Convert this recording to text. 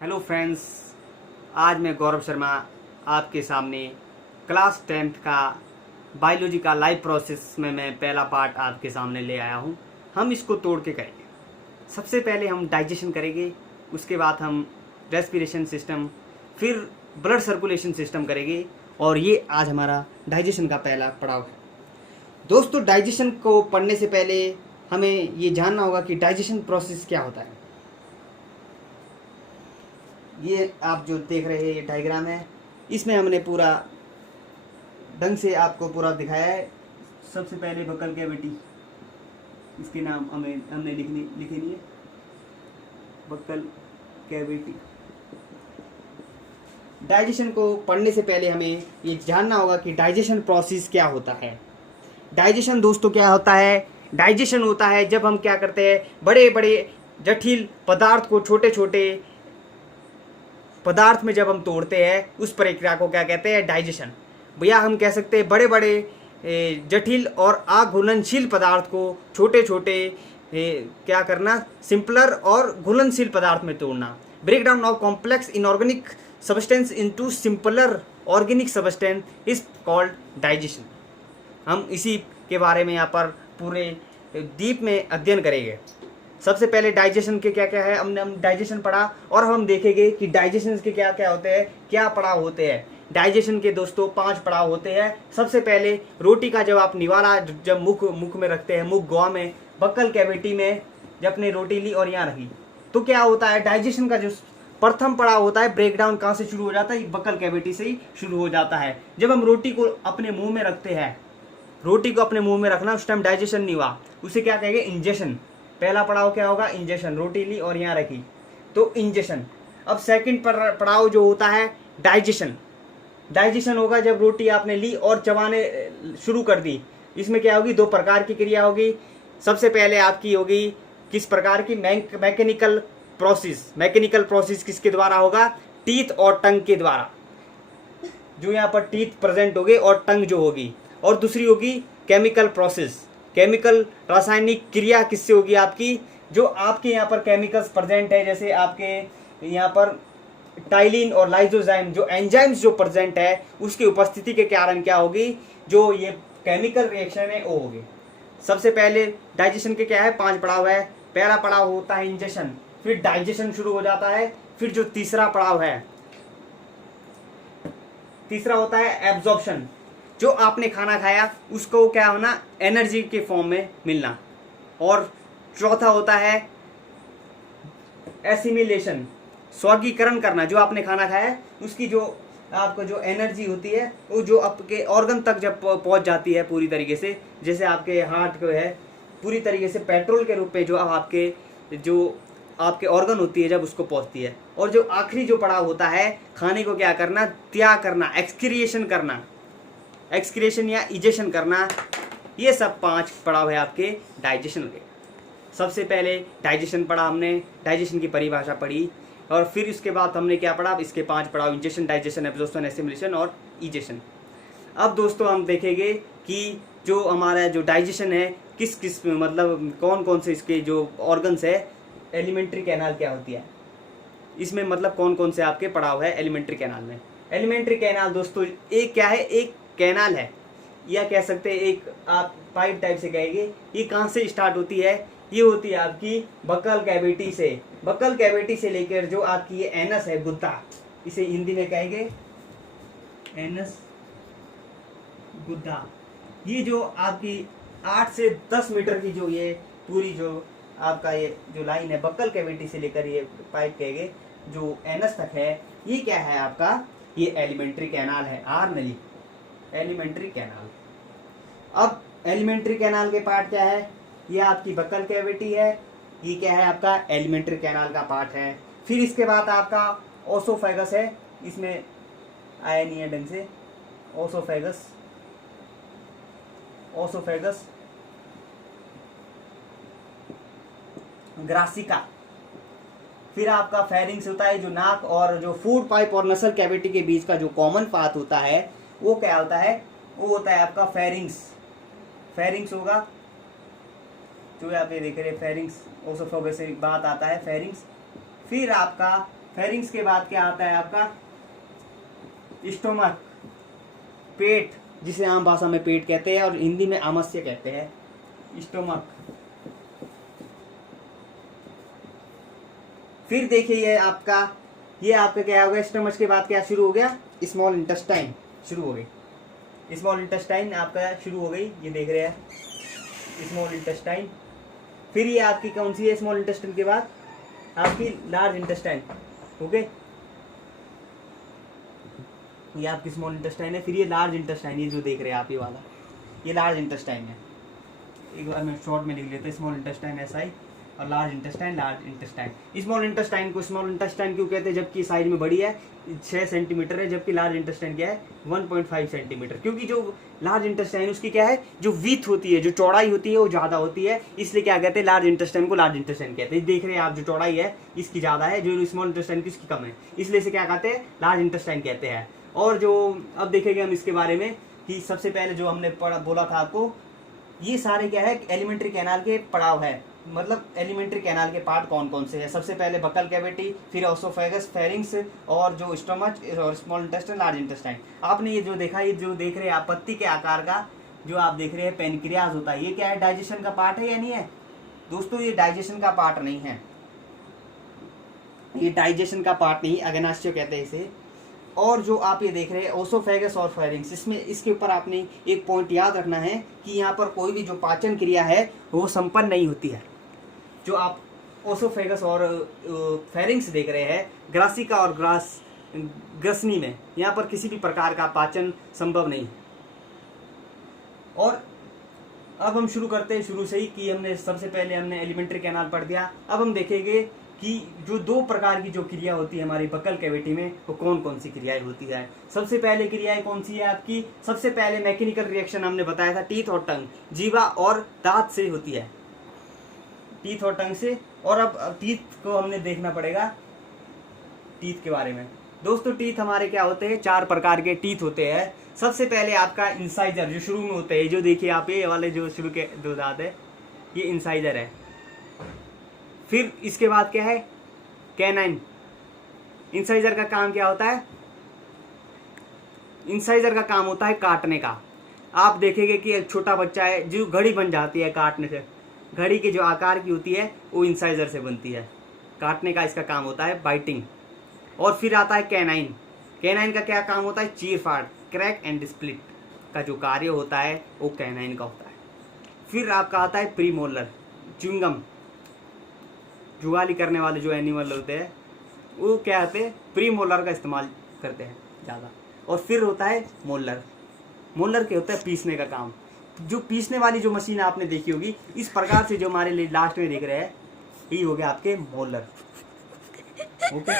Hello friends, आज मैं गौरव शर्मा आपके सामने क्लास 10th का बायोलॉजी का लाइव प्रोसेस में मैं पहला पार्ट आपके सामने ले आया हूँ। हम इसको तोड़ के करेंगे। सबसे पहले हम डाइजेशन करेंगे, उसके बाद हम रेस्पिरेशन सिस्टम, फिर ब्लड सर्कुलेशन सिस्टम करेंगे और ये आज हमारा डाइजेशन का पहला पड़ाव है। दोस्तों, डाइजेशन को पढ़ने से पहले हमें ये जानना होगा कि डाइजेशन प्रोसेस क्या होता है। ये आप जो देख रहे हैं ये डायग्राम है, इसमें हमने पूरा ढंग से आपको पूरा दिखाया है। सबसे पहले बकल कैविटी, इसके नाम हमने लिखे नहीं है, बकल कैविटी। डाइजेशन को पढ़ने से पहले हमें ये जानना होगा कि डाइजेशन प्रोसेस क्या होता है। डाइजेशन दोस्तों क्या होता है? डाइजेशन होता है जब हम क्या करते हैं, बड़े बड़े जटिल पदार्थ को छोटे छोटे पदार्थ में जब हम तोड़ते हैं, उस प्रक्रिया को क्या कहते हैं? डाइजेशन। भैया हम कह सकते हैं बड़े बड़े जटिल और अघुलनशील पदार्थ को छोटे छोटे क्या करना, सिंपलर और घुलनशील पदार्थ में तोड़ना। Break down of complex inorganic substance into simpler organic substance is called digestion. हम इसी के बारे में यहाँ पर पूरे डीप में अध्ययन करेंगे। सबसे पहले डाइजेशन के क्या क्या है, हमने डाइजेशन पढ़ा और हम देखेंगे कि डाइजेशन के क्या क्या होते हैं, क्या पड़ाव होते हैं। डाइजेशन के दोस्तों 5 पड़ाव होते हैं। सबसे पहले रोटी का जब आप निवाला जब मुख में रखते हैं, मुख गुहा में, बक्कल कैविटी में जब आपने रोटी ली और यहाँ रखी, तो क्या होता है, डाइजेशन का जो प्रथम पड़ाव होता है, ब्रेकडाउन कहाँ से शुरू हो जाता है? बक्कल कैविटी से ही शुरू हो जाता है। जब हम रोटी को अपने मुँह में रखते हैं, रोटी को अपने मुँह में रखना, उस टाइम डाइजेशन नहीं हुआ, उसे क्या कहेंगे? इंजेशन। पहला पड़ाव क्या होगा? इंजेशन। रोटी ली और यहाँ रखी तो इंजेशन। अब सेकंड पड़ाव जो होता है डाइजेशन। डाइजेशन होगा जब रोटी आपने ली और चबाने शुरू कर दी। इसमें क्या होगी? 2 प्रकार की क्रिया होगी। सबसे पहले आपकी होगी किस प्रकार की? Mechanical process. मैकेनिकल प्रोसेस किसके द्वारा होगा? टीथ और टंग के द्वारा। जो यहाँ पर टीथ प्रेजेंट होगी और टंग जो होगी। और दूसरी होगी केमिकल प्रोसेस। केमिकल रासायनिक क्रिया किससे होगी आपकी? जो आपके यहाँ पर केमिकल्स प्रेजेंट है, जैसे आपके यहाँ पर टाइलिन और लाइसोजाइम, जो एंजाइम्स जो प्रेजेंट है, उसकी उपस्थिति के कारण क्या होगी? जो ये केमिकल रिएक्शन है वो होगी। सबसे पहले डाइजेशन के क्या है? 5 पड़ाव है। पहला पड़ाव होता है इंजेशन, फिर डाइजेशन शुरू हो जाता है। फिर जो तीसरा पड़ाव है, तीसरा होता है एब्जॉर्प्शन। जो आपने खाना खाया उसको क्या होना? एनर्जी के फॉर्म में मिलना। और चौथा होता है एसिमिलेशन, स्वर्गीकरण करना। जो आपने खाना खाया उसकी जो आपको जो एनर्जी होती है वो जो आपके ऑर्गन तक जब पहुंच जाती है पूरी तरीके से, जैसे आपके हार्ट को है, पूरी तरीके से पेट्रोल के रूप में जो आपके ऑर्गन होती है जब उसको पहुंचती है। और जो आखिरी जो पड़ाव होता है, खाने को क्या करना? त्याग करना, एक्सक्रिएशन करना, एक्सक्रिएशन या इजेशन करना। ये सब 5 पड़ाव है आपके डाइजेशन के। सबसे पहले डाइजेशन पढ़ा हमने, डाइजेशन की परिभाषा पढ़ी, और फिर इसके बाद हमने क्या पढ़ा? इसके 5 पड़ाव, इंजेशन, डाइजेशन, एब्जॉर्प्शन, एसिमिलेशन और इजेशन। अब दोस्तों हम देखेंगे कि जो हमारा जो डाइजेशन है किस किस मतलब कौन कौन से इसके जो ऑर्गन्स है। एलिमेंट्री कैनाल क्या होती है, इसमें मतलब कौन कौन से आपके पड़ाव है एलिमेंट्री कैनाल में। एलिमेंट्री कैनाल दोस्तों एक क्या है? एक कैनाल है, या कह सकते हैं एक आप पाइप टाइप से कहेंगे। ये कहाँ से स्टार्ट होती है? ये होती है आपकी बक्कल कैविटी से। बक्कल कैविटी से लेकर जो आपकी ये एनस है, गुद्दा, इसे हिंदी में कहेंगे एनस गुद्दा। ये जो आपकी 8 से 10 मीटर की जो ये पूरी जो आपका ये जो लाइन है, बक्कल कैविटी से लेकर ये पाइप कहेंगे जो एनस तक है, ये क्या है आपका? ये एलिमेंट्री कैनाल है। आर नली एलिमेंट्री कैनाल। अब एलिमेंट्री कैनाल के पार्ट क्या है? ये आपकी बक्कल कैविटी है, ये क्या है? आपका एलिमेंट्री कैनाल का पार्ट है। फिर इसके बाद आपका ओसोफेगस है, इसमें आया नहीं है ढंग से, ओसोफेगस, ओसोफेगस, ग्रासिका। फिर आपका फेरिंग्स होता है, जो नाक और जो फूड पाइप और नसल कैविटी के बीच का जो कॉमन पाथ होता है, वो क्या होता है? वो होता है आपका फेरिंग्स। फेरिंग्स होगा, जो यहाँ पे देख रहे हैं फेरिंग्स, ओसोफेगस से बात आता है फेरिंग्स। फिर आपका फेरिंग्स के बाद क्या आता है आपका स्टोमक, पेट, जिसे आम भाषा में पेट कहते हैं और हिंदी में आमाशय कहते हैं, स्टोमक। फिर देखिए ये आपका क्या हो गया, स्टोमच के बाद क्या शुरू हो गया, स्मॉल इंटेस्टाइन शुरू हो गई। स्मॉल इंटेस्टाइन आपका शुरू हो गई, ये देख रहे हैं स्मॉल इंटेस्टाइन। फिर ये आपकी कौन सी है स्मॉल इंटेस्टाइन के बाद, आपकी लार्ज इंटेस्टाइन। ओके, ये आपकी स्मॉल इंटेस्टाइन है। फिर ये लार्ज इंटेस्टाइन, ये जो देख रहे हैं आप, ये वाला ये लार्ज इंटेस्टाइन है। एक बार मैं शॉर्ट में लिख लेता हूँ, स्मॉल इंटेस्टाइन ऐसा ही, और large intestine, large intestine. Small intestine को स्मॉल इंटेस्टाइन क्यों कहते हैं, जबकि साइज में बड़ी है 6 सेंटीमीटर है, जबकि लार्ज इंटेस्टाइन क्या है 1.5 सेंटीमीटर। क्योंकि जो लार्ज इंटेस्टाइन उसकी क्या है, जो विड्थ होती है, जो चौड़ाई होती है वो ज़्यादा होती है, इसलिए क्या कहते हैं लार्ज इंटेस्टाइन को लार्ज इंटेस्टाइन कहते हैं। देख रहे हैं आप, जो चौड़ाई है इसकी ज़्यादा है, जो स्मॉल इंटेस्टाइन की उसकी कम है, इसलिए से क्या कहते हैं लार्ज इंटेस्टाइन कहते हैं। और जो अब देखेंगे हम इसके बारे में कि सबसे पहले जो हमने बोला था आपको, ये सारे क्या है एलिमेंट्री कैनाल के पड़ाव है, मतलब एलिमेंट्री कैनाल के पार्ट कौन कौन से हैं। सबसे पहले बकल कैविटी, फिर ओसोफेगस, फेरिंग्स, और जो स्टोमच और स्मॉल इंटेस्टाइन, लार्ज इंटेस्टाइन। आपने ये जो देखा, ये जो देख रहे हैं आप पत्ती के आकार का जो आप देख रहे हैं पेनक्रियाज होता है, ये क्या है डाइजेशन का पार्ट है या नहीं है दोस्तों? ये डाइजेशन का पार्ट नहीं है, ये डाइजेशन का पार्ट नहीं, अग्नाशय कहते हैं इसे। और जो आप ये देख रहे हैं ओसोफेगस और फेरिंग्स, इसमें इसके ऊपर आपने एक पॉइंट याद रखना है कि यहाँ पर कोई भी जो पाचन क्रिया है वो संपन्न नहीं होती है। जो आप ओसोफेगस और फेरिंग्स देख रहे हैं, ग्रासिका और ग्रसनी में, यहाँ पर किसी भी प्रकार का पाचन संभव नहीं। और अब हम शुरू करते हैं शुरू से ही कि हमने सबसे पहले हमने एलिमेंट्री कैनाल पढ़ दिया। अब हम देखेंगे कि जो 2 प्रकार की जो क्रिया होती है हमारी बकल कैविटी में, वो कौन कौन सी क्रियाएं होती है। सबसे पहले क्रियाएं कौन सी है आपकी, सबसे पहले मैकेनिकल रिएक्शन हमने बताया था टीथ और टंग, जीवा और दांत से होती है, टीथ और टंग से। और अब टीथ को हमने देखना पड़ेगा, टीथ के बारे में। दोस्तों टीथ हमारे क्या होते हैं, 4 प्रकार के टीथ होते हैं। सबसे पहले आपका इंसाइजर जो शुरू में होते हैं, जो देखिए आप ये वाले जो शुरू के 2 दांत है, ये इंसाइजर है। फिर इसके बाद क्या है कैनाइन। इंसाइजर का काम क्या होता है, इंसाइजर का काम होता है काटने का। आप देखेंगे कि एक छोटा बच्चा है जो घड़ी बन जाती है काटने से, घड़ी के जो आकार की होती है वो इंसाइजर से बनती है, काटने का इसका काम होता है, बाइटिंग। और फिर आता है कैनाइन। कैनाइन का क्या काम होता है, चीर फाड़, क्रैक एंड स्प्लिट का जो कार्य होता है वो कैनाइन का होता है। फिर आपका आता है प्रीमोलर, च्युइंगम, जुगाली करने वाले जो एनिमल होते हैं वो क्या होते हैं प्रीमोलर का इस्तेमाल करते हैं ज़्यादा। और फिर होता है मोलर। मोलर के होता है पीसने का काम, जो पीसने वाली जो मशीन आपने देखी होगी, इस प्रकार से जो हमारे लिए लास्ट में देख रहे हैं, ये हो गया आपके मोलर। ओके।